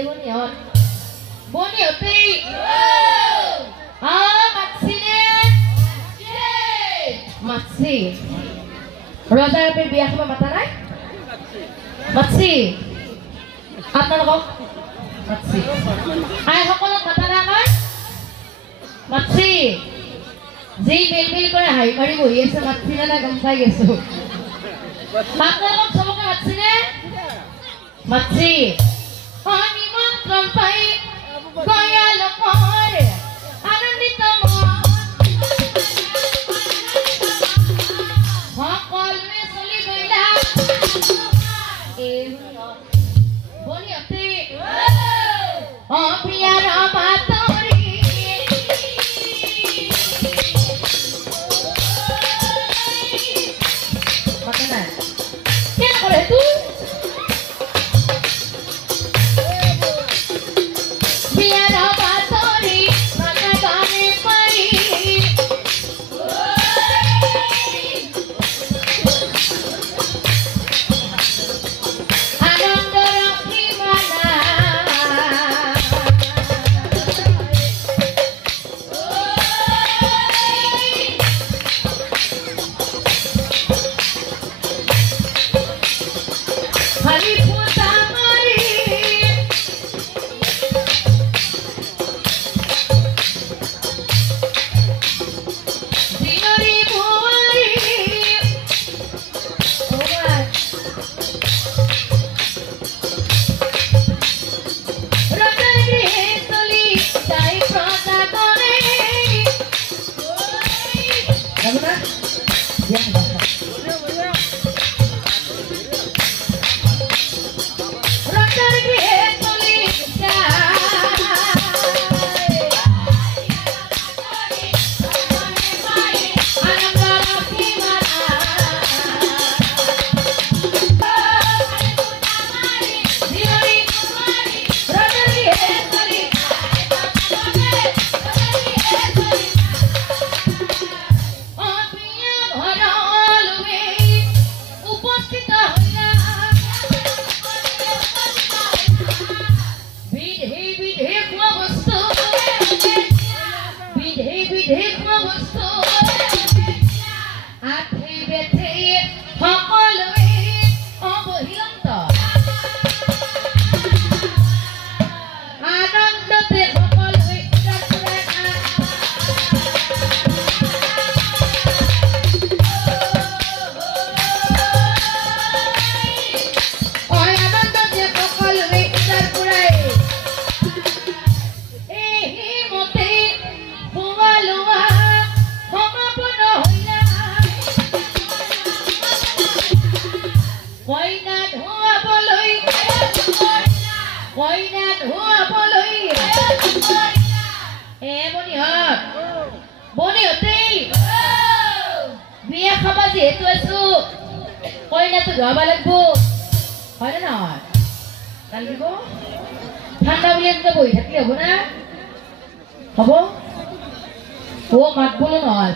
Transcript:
বনিহত বনিহতে মাতছিনে মাতছি ৰজাৰ আপে বিয়া খাব মাতা নাই মাতছি আপোনালোকক মাতছি আই সকলক মাতা নাই মাতছি যি মেলমেল কৰে হাই মাৰি বহি আছে মাতছি না গম পাই গৈছো আপোনালোকক চবকে মাতছিনে মাতছি নিমন্ত্ৰণ পাই গয়া লোকৰ আনন্দিত সকলোৱে চলি গইলা বনিহতে প্ৰিয়াৰ বাতৰি মাতা নাই কেনে কৰে তুই বনিহতে বিয়া খাবা যেহেতু আছো কইনাটো ধোৱাব লাগিব হয় না নহয় লাগিব ঠাণ্ডা বুলি এনেকে বহি থাকিলে হ'ব না হ'ব মাত বোলো নহয়